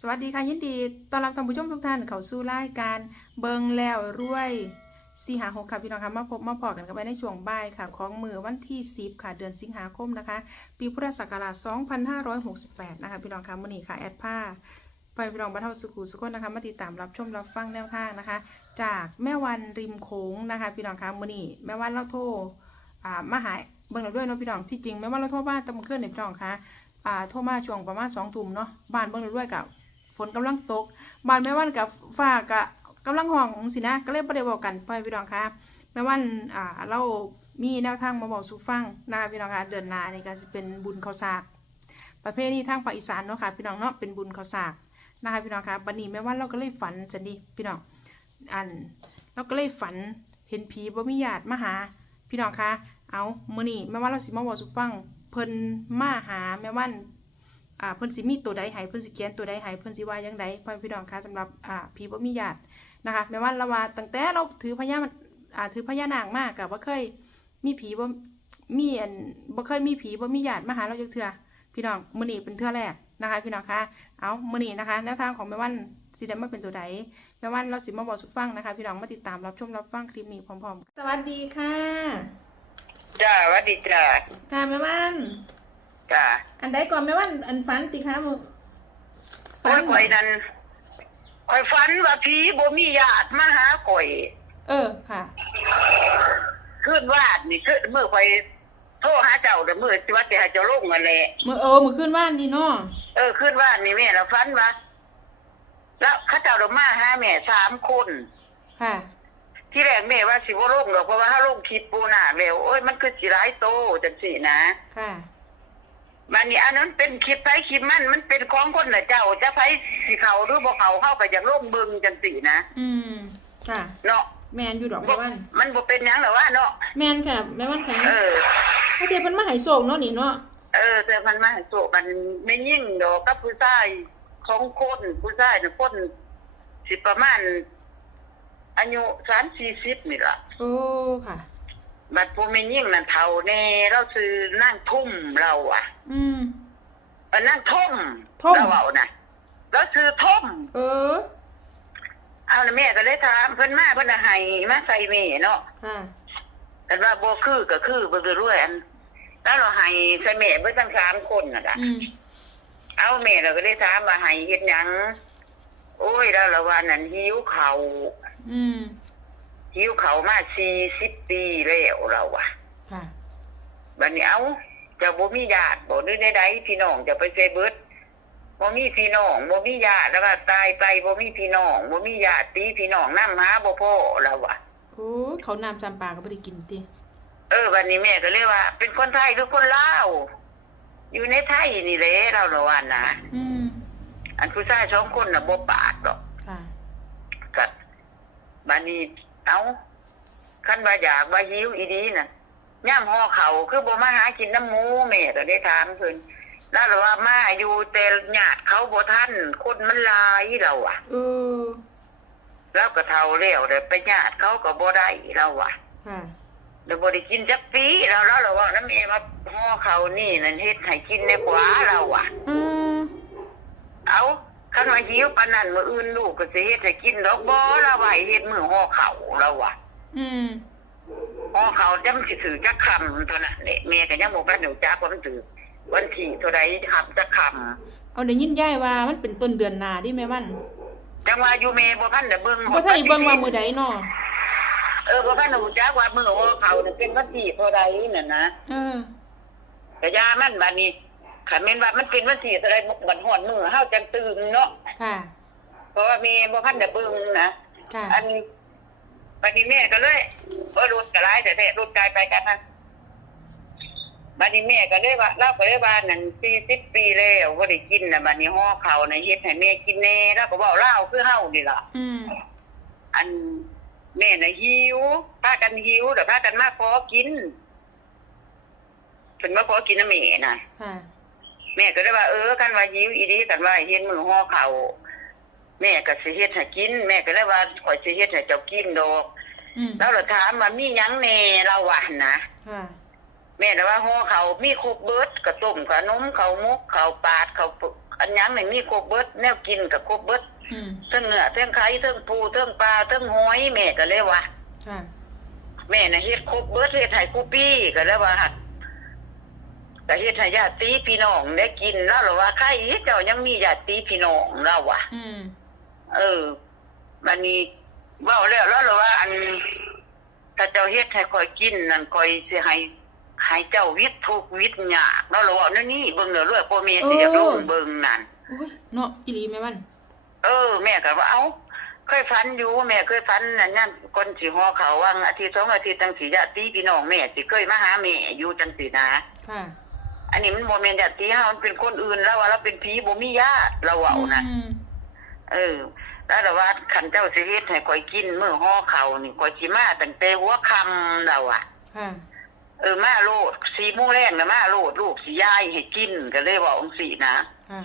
สวัสดีค่ะยินดีต้อนรับท่านผู้ชมทุกท่านเข้าสู่รายการเบิงแล้วรวยสีหาหกค่ะพี่น้องค่ะมาพบมาพอกันกันไปในช่วงบ่ายค่ะ ของมือวันที่10ค่ะเดือนสิงหาคมนะคะ ปีพุทธศักราช2568นะคะพี่น้องค่ะมื่อนี้ค่ะแอดผ้าไปพี่น้องบรรเทาสุขุสุขนนะคะมาติดตามรับชมรับฟังแนวทางนะคะ จากแม่วันริมโขงนะคะพี่น้องค่ะมื่อนี้แม่วันเล่าโทรอ่ามาหาเบิ่งเราด้วยเนาะพี่น้องที่จริงแม่วันเราโทรบ้านตะมเคลื่อนเนี่ยพี่น้องค่ะอ่าโทรมาช่วงประมาณสองทุ่มเนาะบ้านเบิ่งเราด้วยกับ ฝนกำลังตกบ้านแม่วันกับฟ้ากับกำลังห้องสินะก็เลยประเดี๋ยวบอกกันไปพี่น้องคะแม่วันอ่าเรามีแนวทางมาบอกสู่ฟังนะคะพี่น้องคะเดือนน้านี่ก็จะเป็นบุญข้าวสากประเภทนี้ทางภาคอีสานเนาะค่ะพี่น้องเนาะเป็นบุญข้าวสากนะคะพี่น้องคะบัดนี้แม่วันเราก็เลยฝันจันดีพี่น้องอันเราก็เลยฝันเห็นผีบ่มีญาติมาหา พี่น้องคะเอามื้อนี้แม่วันเราสิมาบอกสู่ฟังเพิ่นมาหาแม่วัน อ่าเพิ่นสิมีตัวใดให้เพิ่นสิเขียนตัวใดให้เพิ่นสิว่าจังไดพ่อพี่น้องคะสำหรับอ่าผีบ่มีญาตินะคะแม้ว่าเราว่าตั้งแต่เราถือพญาอ่าถือพญานางมากก็บ่เคยมีผีบ่มีอันบ่เคยมีผีบ่มีญาติมาหาเราจักเทื่อพี่น้องมื้อนี้เป็นเทื่อแรกนะคะพี่น้องคะเอามื้อนี้นะคะแนวทางของแม่วันสิได้มาเป็นตัวใดแม่วันเราสิมาบอกสู่ฟังนะคะพี่น้องมาติดตามรับชมรับฟังคลิปนี้พร้อมๆกันสวัสดีค่ะจ้าหวัดดีจ้าค่ะแม่วัน จ้าอันใดก่อนแม่วันอันฝันติคะมื้อโอ้ยข่อยนั้นข่อยฝันว่าผีบ่มีญาติมาหาข่อย เออค่ะขึ้นวาดนี่คือเมื่อข่อยโทรหาเจ้าเด้อมื้อที่ว่าสิให้เจ้าลงนั่นแหละมื้อเออมื้อคืนว่านนี่เนาะเออขึ้นวาดนี่แม่เราฝันว่าแล้วเขาเจ้าเดมาหาแม่สามคนค่ะ ที่แรกแม่ว่าสิบ่ลงดอกเพราะว่าถ้าลงคลิปปูหน้าแล้วโอ้ยมันคือสิหลายโตจังซี่นะ ค่ะ บัดนี้อันนั้นเป็นคลิปไผคลิปมันมันเป็นของคนน่ะเจ้าจะไผสิเข้าหรือบ่เข้าเข้าก็อยากลงเบิ่งจังซี่นะอืมค่ะ เนาะแมนอยู่ดอกบ่แม่วันมันบ่เป็นหยังหรอว่าเนาะแมนค่ะแม่วันค่ะเออถ้าเทียบมันมาใหายโศกเนาะนี่เนาะเออแต่มันมาโศกมันไม่ยิ่งดอกกับผู้ชายของคนผู้ชายน่ะคนสิประมาณอายุ3 40นี่ล่ะโอ้ค่ะ บัดผู้ไม่ยิ่งนั่นเฒ่าแน่เราซื้อนั่งทุ่มเราอะ อืมเออนั่งท่มท่ม เราเอาน่ะเราซื้อท่ม เออ เอาน่ะแม่ก็เลยถามเพิ่นมาเพิ่นน่ะให้มาใส่แม่เนาะค่ะ แต่ว่าบ่คือก็คือบ่คือรวยอันแล้วเราให้ใส่แม่เบิดทั้งสามคนน่ะล่ะ อืมเอาแม่เราก็ได้ถามว่าให้เฮ็ดหยัง โอ้ยแล้วละว่านั่นหิวเขาวอืม หิวเขาวมาสี่สิบปีแล้วเราอะค่ะบัดนี้เอาเจะบ่มีญาติบ่นึกใดๆพี่น้องจะไปเซเบิดบ่มีพี่น้องบ่มีญาติแล้วว่าตายไปบ่มีพี่น้องบ่มีญาติพี่น้องนำหาบ่พอเราอะโอ้เขาน้ำจำปาก็ไม่ได้กินติเออวันนี้แม่ก็เลยว่า เป็นคนไทยหรือคนลาวอยู่ในไทยนี่แหละเราละว่านะอืมอันผู้ชายสองคนน่ะบ่ปากดอกค่ะกัดบานี้ เอาขั้นว่าอยากว่าหิวอีดีน่ะย่ามห่อเขาคือบ่มาหากินน้ำหมูแม่ก็ได้ถามเพิ่นแล้วเราว่ามาอยู่แต่ญาติเขาบ่ทันคนมันหลายเราอะเออแล้วก็เท่าแล้วแต่ไปญาติเขาก็บ่ได้เราอะค่ะเดี๋ยวบ่ได้กินจักปีแล้วแล้วเราว่าน้ำแม่มาห่อเขานี่นั่นเฮ็ดให้กินในกว่าเราอะ อืมเอา คันว่าหิวปานนั้นมื้ออื่นลูกก็สิเฮ็ดให้กินดอกบ่เราว่าให้เฮ็ดมื้อห่อเขาเราอะอืมพอเขาจำสิถือจักคำเท่านั้นเนี่ยแม่ก็ยังบอกว่าหนูจักว่ามันถือวันที่เท่าไรคำจักคเอาได้ยินย่ายว่ามันเป็นต้นเดือนหน้าดิแม่วันำจังว่าอยู่เมบ่พันเดเบิ่งบ่ทันได้เบิ่งว่ามื้อใดเนาะเออบ่พันหนูจักว่ามือว่าเขาเนี่ยเป็นวันที่เท่าไรน่ะนะเออแต่ยามันบัดนี้ ขันแม่นว่ามันเป็นวันที่เท่าไรบัดหอนมือเฮาจังตื่นเนาะค่ะ เพราะว่าแม่บ่พันเดเบิ่งนะค่ะ อันบัดนี้แม่ก็เลยเออรถก็หลายแต่แท้รถกายไปกันนะบัดนี้แม่ก็เลยว่าเล่าก็เลยว่านั่น40ปีแล้วบ่ได้กินน่ะบัดนี้ห่อข้าวน่ะเฮ็ดให้แม่กินแน่แล้วก็เว้าเล่าคือเฮานี่ล่ะ อืม อันแม่น่ะหิวพากันหิวเดี๋ยวพากันมาขอกินเพิ่นมาขอกินน้ำแม่น่ะ ค่ะ แม่ก็เลยว่าเออกันว่าหิวอีดีกันว่าเฮ็ดมือห่อข้าวแม่ก็สิเฮ็ดให้กิน แม่ก็เลยว่าข่อยสิเฮ็ดให้เจ้ากินดอกอืมแล้วเราถามว่ามีหยังแน่เราว่านะค่ะแม่น่ะว่าห่อข้าวมีครบเบิดกระต้มขนมข้าวมุกข้าวปาดข้าวปึกอันหยังนี่มีครบเบิดแนวกินกับครบเบิดอืมเทั้งเนื้อเทั้งไข่เทั้งปูเทั้งปลาเทั้งหอยแม่ก็เลยว่าค่ะแม่น่ะเฮ็ดครบเบิดเฮ็ดให้คูปี้ก็เลยว่าหั่น ก็เฮ็ดให้ญาติพี่น้องได้กินแล้วหรอว่าใครเจ้ายังมีญาติพี่น้องแล้วว่ะ อืม เออมันนี้เว้าแล้วแล้วหรอว่า อันถ้าเจ้าเฮ็ดให้คอยกินนั่นคอยสิให้ให้เจ้าวิตทุกข์วิตยากแล้วหรอว่านั่นนี่เบิ่งเด้อรวยพ่อแม่สิอยากลงเบิ่งนั่นโอ้ยเนาะอีหลีแม่มัน เออ แม่ก็ว่าเอ้าเคยฝันอยู่แม่เคยฝันนั่นนั่นคนสิฮอเขาวังอาทิตย์สองอาทิตย์จังสิญาติพี่น้องแม่สิเคยมาหาแม่อยู่จังสินะค่ะ อันนี้มันบ่แม่นญาติเฮามันเป็นคนอื่นแล้วว่าเราเป็นผีบ่มีญาติเราเว้านะอืมเออ แล้วแต่ว่าคันเจ้าสิเฮ็ดให้ข่อยกินมื้อฮอเขานี่ข่อยสิมาตั้งแต่หัวค่ำแล้วอะค่ะเออมาโลด4โมงแรงน่ะมาโลดลูกสิยายให้กินก็เลยเว้าจังซี่นะค่ะ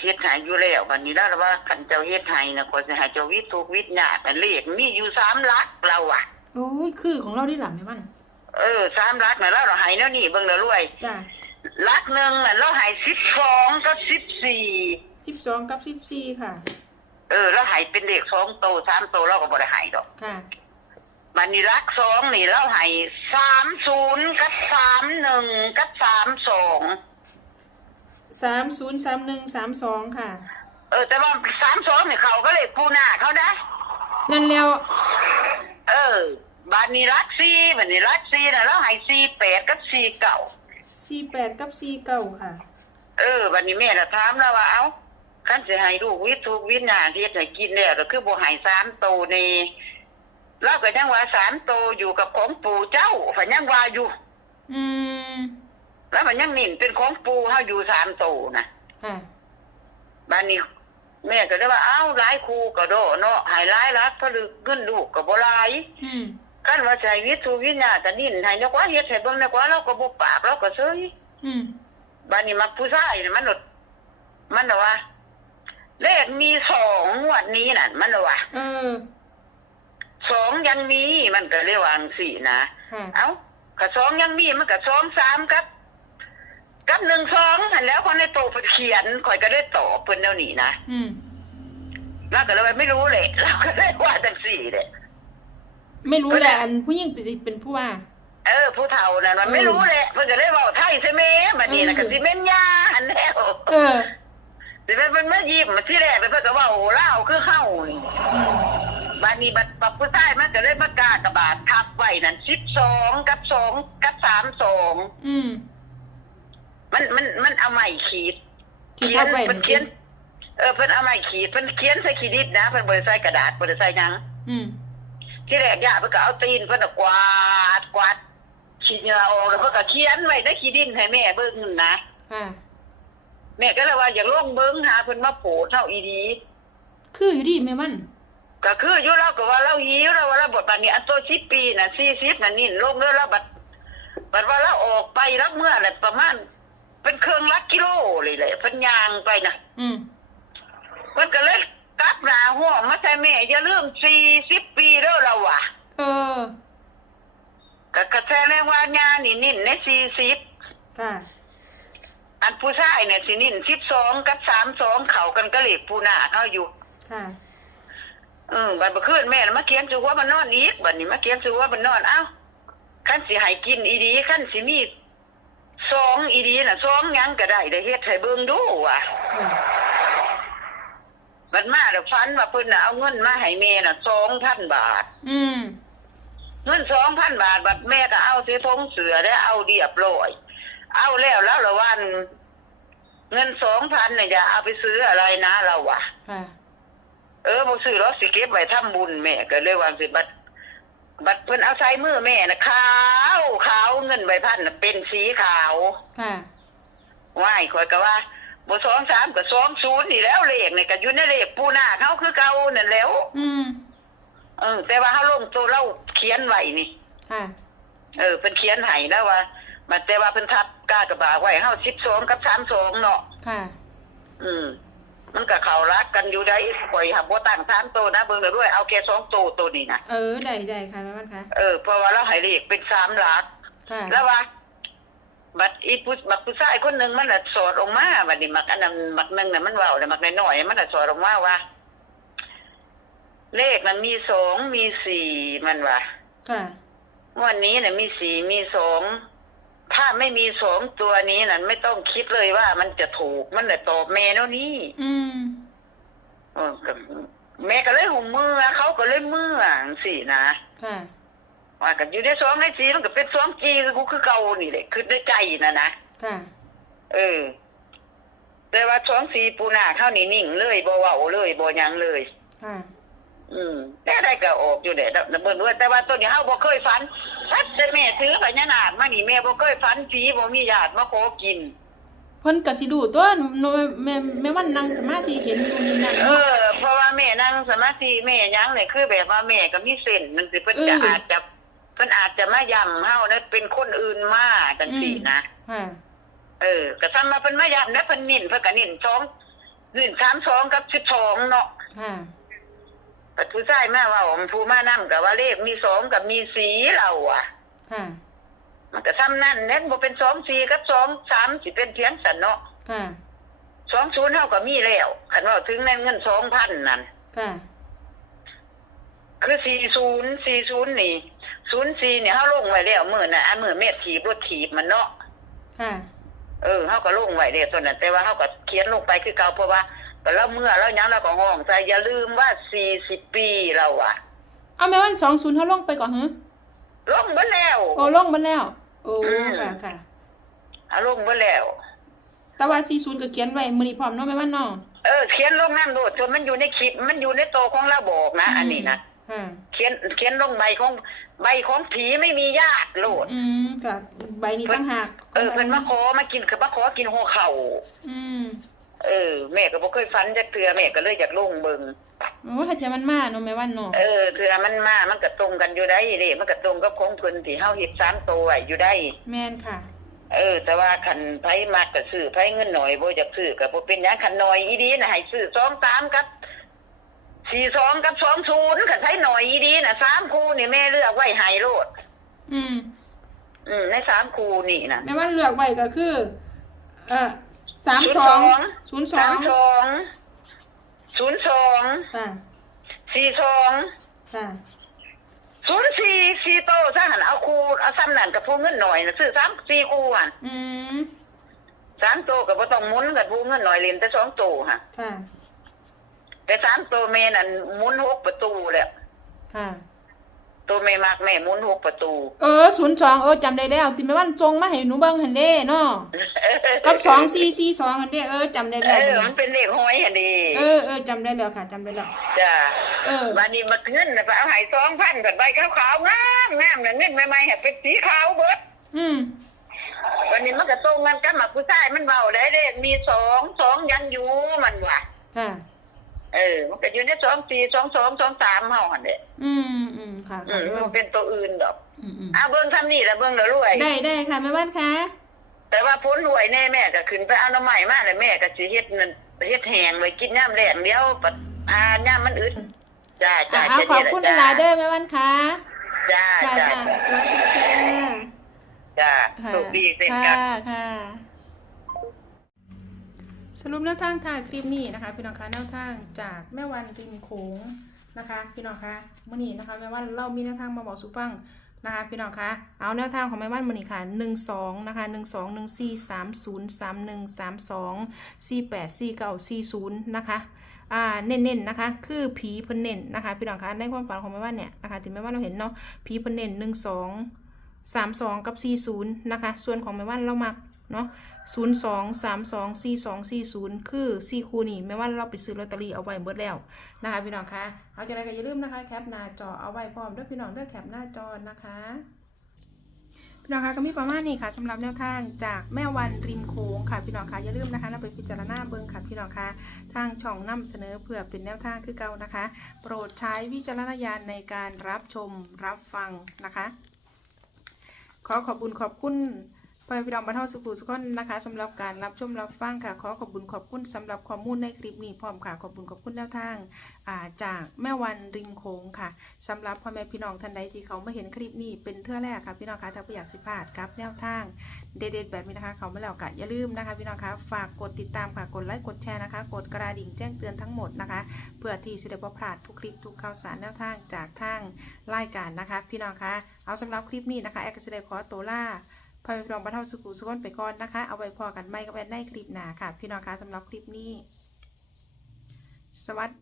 เฮ็ดให้อยู่แล้วบัดนี้แล้วแต่ว่าคันเจ้าเฮ็ดให้น่ะข่อยสิให้เจ้าวิตทุกข์วิตยากแต่เลขมีอยู่สามหลักเราอะโอ้ยคือของเราได้หลับแม่มัน เออสามหลักน่ะแล้วเราให้แนวนี้เบิ่งเด้อรวย จ้าหลักหนึงน่ะเราให้12กับ14สิบสองกับสิบสี่ค่ะ เออแล้วให้เป็นเลขสองโตสามโตเราก็บ่ได้ให้ดอกค่ะบันนี้รักสองนี่เราให้สามศูนย์กับสามหนึ่งกับสามสองสามศูนย์สามหนึ่งสามสองค่ะ เออ แต่ว่าสามสองเนี่ยเขาก็เลยปูหน้าเขานะนั่นแล้ว เออ บันนี้รักสี่บันนี้รักสี่นะเราให้สี่แปดกับสี่เก่าสี่แปดกับสี่เก้าค่ะ เออบันนี้แม่น่ะถามแล้วว่าเอ้าขั้นจะให้ลูกวิทย์ทุกวิทย์นาที่ให้กินเนี่ยก็คือบ่ให้สามโตนี่เราก็ยังว่าสามโตอยู่กับของปู่เจ้าฝันยังว่าอยู่ อืมแล้วมันยังนิ่นเป็นของปู่เฮาอยู่สามโตนะค่ะบ้านนี้ แม่ก็ได้ว่าอ้าวหลายครูก็โดเนาะใหายหลายรักพลึกเงินลูกก็บ่หลาย อืม คันว่าใช้วิทูวิญญาตะนินให้นกว่าเฮ็ดให้เบิ่งนกว่าเราก็บ่ปากเราก็เซยอืมบ้านนี้มักผู้ชายนี่มันหนดมันน่ะว่าเลขมีสองงวดนี้น่ะมันน่ะว่าเออสองยังมีมันก็เลยว่าจังซี่นะค่ะเอ้าก็สองยังมีมันก็สองสามกับกับหนึ่งสองหันแล้วคนในโตเพิ่นเขียนข่อยก็ได้ตอบเพิ่นแนวนี้นะอืมเราก็เลยว่าไม่รู้เลยเราก็เลยว่าจังสี่เลย ไม่รู้แหละอันผู้หญิงเป็นเป็นผู้ว่า เออ ผู้เฒ่านั่นมันเออไม่รู้เลยมันก็เลยบอกไทยใช่ไหมมันนี่นะเออก็สิเม่นยาอันแล้วเออสิเป็นเป็นเมื่อยิ้มที่แรกเป็นเพื่อนก็ว่าโอ้เล่าคือเข้านี่อืมบานนี้บัดปับผู้ใต้มันก็เลยประกาศกระบาดทับไว้นั่นสิบสองกับสองกับสามสองอืมมันมันมันเอาใหม่ขีดคิดทับไว้เพิ่นเขียนเออเพิ่นเอาใหม่ขีดเพิ่นเขียนใส่ขีดิบนะเพิ่นบ่ได้ใส่กระดาษบ่ได้ใส่หยัง อืม ที่แรกย่าเพิ่นก็เอาตีนเพิ่นน่ะกวาดกวาดขี้เหงื่อออกแล้วเพิ่นก็เขียนไว้ในขี้ดินให้แม่เบิ่งนะค่ะแม่ก็เลยว่าอยากลงเบิ่งหาเพิ่นมาโผล่เท่าอีดีคืออยู่ดีแม่มันก็คืออยู่แล้วก็ว่าเราหิวแล้วว่าเราบทบาทนี้อันโต10ปีน่ะ40น่ะนี่ลงเด้อแล้วบัดบัดว่าเราออกไปแล้วเมื่อน่ะประมาณเป็นเครื่องลักกิโลเลยแหละเพิ่นย่างไปน่ะ อืมเพิ่นก็เลยกลับหน้าห้องมาใส่แม่อย่าลืม40ปีเด้อเราว่ะ เออ ก็กระแสแรงว่าญา นี่นิ่นใน40ค่ะ อันผู้ชายเนี่ยสินิ่นสิบสองกับสามสองเขากันก็เหล็กผู้หน้าเขาอยู่ ค่ะเออบัดเมื่อคืนแม่น่ะมาเขียนจูว่ามันนอนอีกบัดนี้มาเขียนจูว่ามันนอนเอ้าขั้นสิให้กินอีดีขั้นสิมีสองอีดีน่ะสองหยังก็ได้ได้เฮ็ดให้เบิ่งดูว่ะ ค่ะบัดมาแล้วฟันว่าเพิ่นน่ะเอาเงินมาให้แม่น่ะสองพันบาท อืม เงินสองพันบาทบัดแม่ก็เอาเสียทงเสือได้เอาเรียบร้อย เอาแล้วแล้วละวัน เงินสองพันเนี่ยจะเอาไปซื้ออะไรนะเราว่ะค่ะเออบ่ซื้อแล้วสิเก็บไว้ทำบุญแม่ก็เลยว่าสิบัดบัดเพิ่นเอาใส่มือแม่น่ะขาวขาวเงินใบพันน่ะเป็นสีขาวค่ะว่ายข่อยก็ว่าบ่สองสามก็สองศูนย์นี่แล้วเลขนี่ก็อยู่ในเลขปูหน้าเขาคือเก่านั่นแหล้ว อืม เออ แต่ว่าเฮาลงตัวเราเขียนไว้นี่ ค่ะ เออเพิ่นเขียนให้แล้วว่า มันแต่ว่าเพิ่นทับกากระบาไว้เฮา12กับ32เนาะ ค่ะ อืม มันก็เข้ารักกันอยู่ได้ข่อยหับบ่ตั้งถามโตวนะเบิ่งแล้วด้วยเอาแค่สองโตวตัวนี้นะ เออ ได้ได้ค่ะแม่มันค่ะเออเพราะว่าเราให้เลขเป็นสามหลัก ค่ะ แล้วว่า บัดอีผู้บักผู้ชายคนหนึ่งมันน่ะสอดออกมาบัดนี้มักอันนั้นมักหนึงน่ะมันเว้าแต่มักน้อยๆมันน่ะสอดออกมาว่า เลขมันมีสองมีสี่มันว่าค่ะวันนี้น่ะมีสี่มีสองถ้าไม่มีสองตัวนี้น่ะไม่ต้องคิดเลยว่ามันจะถูกมันน่ะตอบแม่แล้วนี่อืมเออก็แม่ก็เลยหุมมือเขาก็เลยมือสินะค่ะว่ากันอยู่ในสองในสี่มันก็เป็นสองจีกูคือเก่านี่แหละคือในใจนะนะค่ะเออแต่ว่าสองสี่ปูนาเข้านี่นิ่งเลยบ่เว้าเลยบ่หยังเลยค่ะ อืมแต่ได้ก็ออกอยู่เด้ดับเบิ่งด้วยแต่ว่าตัวนี้เฮาบ่เคยฝันถ้าแต่แม่ถือพญานาคมานี่แม่บ่เคยฝันผีบ่มีญาติมาขอกินเพิ่นก็สิดูตัวหนูแม่แม่วันนั่งสมาธิเห็นอยู่นี่นั่นเอเนาะอเพราะว่าแม่นั่งสมาธิแม่หยังเนี่ยคือแบบว่าแม่ก็มีเส้นมันสิเพิ่นจะเออออาจจะเพิ่นอาจจะมาย้ำเฮานะเป็นคนอื่นมาจังซี่นะค่ะเออก็ซ้ำมาเพิ่นมาย้ำนะเพิ่นนิ่นเพิ่นก็นิ่นสองนิ่นสามสองกับสิบสองเนาะค่ะ แต่ผู้ชายมาว่าผมผู้มานํกับว่าเลขมีสองกับมีสีเราอะค่ะมันก็ซ้ำนั่นเน้นบ่เป็นสองสี่กับสองสามสิเป็นเพียงสันเนาะค่ะสองศูนย์เฮาก็มีแล้วคันว่าถึงในเงินสองพันนั่นค่ะคือสี่ศูนย์สี่ศูนย์นี่ศูนย์สี่เนี่ยเขาลงไว้แล้วมื่อน่ะอันมื่อเม็ดถีบรถถีบมันเนาะค่ะเออเขาก็ลงไว้แล้วส่วนนั้นแต่ว่าเขาก็เขียนลงไปคือเก่าเพราะว่า แต่เราเมื่อเรายังเราก็ห้องใจอย่าลืมว่าสี่สิบปีเราอะเอาแม่วัน20เฮาลงไปก่อนหึลงไปแล้วโอ้ลงมาแล้วโอ้อืมค่ะค่ะเอาลงไปแล้วแต่ว่า40ก็เขียนไว้มื้อนี้พร้อมเนาะแม่วันเนาะเออเขียนลงน้ำโดดจนมันอยู่ในคลิปมันอยู่ในโตวของเราบอกนะ อันนี้นะค่ะเขียนเขียนลงใบของใบของผีไม่มีญาติโลด อืมค่ะใบนี้ต่างหาก เออเพิ่นมาขอมากินคือมาขอกินหัวเข่าอืม เออแม่ก็บ่เคยฝันจักเทื่อแม่ก็เลยอยากลงเบิ่งโอ้ให้เทียมันมาเนาะแม่วันเนาะเออเทื่อมันมามันก็ตรงกันอยู่ได้เด้มันก็ตรงกับของเพิ่นที่เฮาเฮ็ด3ตัวไว้อยู่ได้แม่นค่ะ เออ แต่ว่าคันไผมากก็ซื้อไผเงินหน่อยบ่อยากซื้อก็บ่เป็นหยังคันน้อยอีดีน่ะให้ซื้อ2 3กับ42กับ20คันไผหน่อยอีดีน่ะ3คู่นี่แม่เลือกไว้ให้โลดอืม อืมใน3คู่นี่น่ะแม่วันเลือกไว้ก็คือ เอ่อ 32 02 32 02ค่ะ42ค่ะศูนย์สี่สี่โตซะหันเอาคูเอาซ้ำนั่นกับผู้เงินหน่อยนะซื้อสามสี่คูอะอืมสามโตกับบ่ต้องหมุนกับผู้เงินหน่อยเรียนแต่สองโตฮะค่ะแต่สามโตแม่นั่นหมุนหกประตูแหละค่ะ ตัวแม่มากแม่หมุนหกประตู เออ02เออจำได้แล้วที่แม่วันจงมาให้หนูเบิ่งหั่นเด้เนาะกับ2442หั่นเด้เออจำได้เอแล้วอมันเป็นเลขห้อยอันดีเออเออจำได้แล้วค่ะจำได้แล้ว จ้าเออ วันนี้มาเงินน่ะไปเอาใหายสองพันกับใบขาวๆงามงามน่ะเงินใหม่ๆให้เป็นสีขาวเบิดอืมวันนี้มันก็ตรงกันกับหมักผู้ชายมันเบาได้เลขมีสองสองยันอยู่มันว่ะค่ะ เออ มันก็อยู่ในสองสี่สองสองสองสามเฮาหันเด้อืมอืมค่ะอืค่ะมแม่มัวันนเป็นตัวอื่นดอกอืมอืมอ้าวเบิ่งทำนี่แหละเบิ่งแล้วรวย ได้ได้ค่ะแม่วันคะแต่ว่าพ้นรวยแน่แม่ก็ขึ้นไปเอาน้ำใหม่มาแล้วแม่ก็สิเฮ็ดนั่นเฮ็ดแห้งไว้กินย่ำแรงเดียวปัดอ่าย่ำมันอึดจ้าอะจ้าอะจะขอบนี่คุณแหละหลายๆเด้อแม่วันคะจ้าค่ะจ้าสวสวัสดีค่ะจ้าค่ะสุขดีเช่นกัค่ะนค่ะ สรุปแนวทางค่ะคลิปนี้นะคะ พี่น้องคะแนวทางจากแม่วันริมโขงนะคะ พี่น้องคะมื่อนี้นะคะแม่วันเรามีแนวทางมาบอกสุฟังนะคะ พี่น้องคะเอาแนวทางของแม่วันมื่อนี้ค่ะหนึ่งสองนะคะหนึ่งสองหนึ่งสี่สามศูนย์สามหนึ่งสามสองสี่แปดสี่เก้าสี่ศูนย์นะคะอ่าเน้นๆนะคะ คือผีเพิ่นเน้นนะคะ พี่น้องคะในความฝันของแม่วันเนี่ยนะคะที่แม่วันเราเห็นเนาะผีเพิ่นเน้นหนึ่งสองสามสองกับสี่ศูนย์นะคะ ส่วนของแม่วันเรามักเนาะ ศูนย์สองสามสองสี่สองสี่ศูนย์คือสี่คูนี่ไม่ว่าเราไปซื้อลอตเตอรี่เอาไว้เบิดแล้วนะคะพี่น้องคะเอาจะไรก็อย่าลืมนะคะแคปหน้าจอเอาไว้พร้อมด้วยพี่น้องเด้อแคปหน้าจอนะคะพี่น้องคะก็มีประมาณนี้ค่ะสำหรับแนวทางจากแม่วันริมโค้งค่ะพี่น้องคะอย่าลืมนะคะนำไปพิจารณาเบิ่งค่ะพี่น้องคะทางช่องนำเสนอเพื่อเป็นแนวทางคือเก่านะคะ โปรดใช้วิจารณญาณในการรับชมรับฟังนะคะ ขอขอบคุณขอบคุณ พอแม่พี่น้องบรรเทาสุขุสุขคนนะคะสำหรับการรับชมรับฟังค่ะขอขอบคุญขอบคุณสำหรับข้อมูลในคลิปนี้พร้อมค่ะขอบคุณขอบคุณแนวทางอ่าจากแม่วันริมโค้งค่ะสำหรับพ่อแม่พี่น้องท่านใดที่เขามาเห็นคลิปนี้เป็นเทื่อแรกค่ะพี่น้องคะถ้าไม่อยากสิพลาดกับแนวทางเด็ดๆแบบนี้นะคะเขามาแล้วกะอย่าลืมนะคะพี่น้องคะฝากกดติดตามค่ะกดไลค์กดแชร์นะคะ กดกระดิ่งแจ้งเตือนทั้งหมดนะคะเพื่อที่จะได้บ่พลาดทุกคลิปทุกข่าวสารแนวทางจากทางรายการนะคะ พี่น้องคะเอาสำหรับคลิปนี้นะคะแอคเซเดขอตัวล่า พอไปพี่น้องบรรเทาสุขุสุขนไปก่อนนะคะ เอาไว้พอกันไม่ก็ไปในคลิปหน้าค่ะ พี่น้องคะสำหรับคลิปนี้ สวัสดี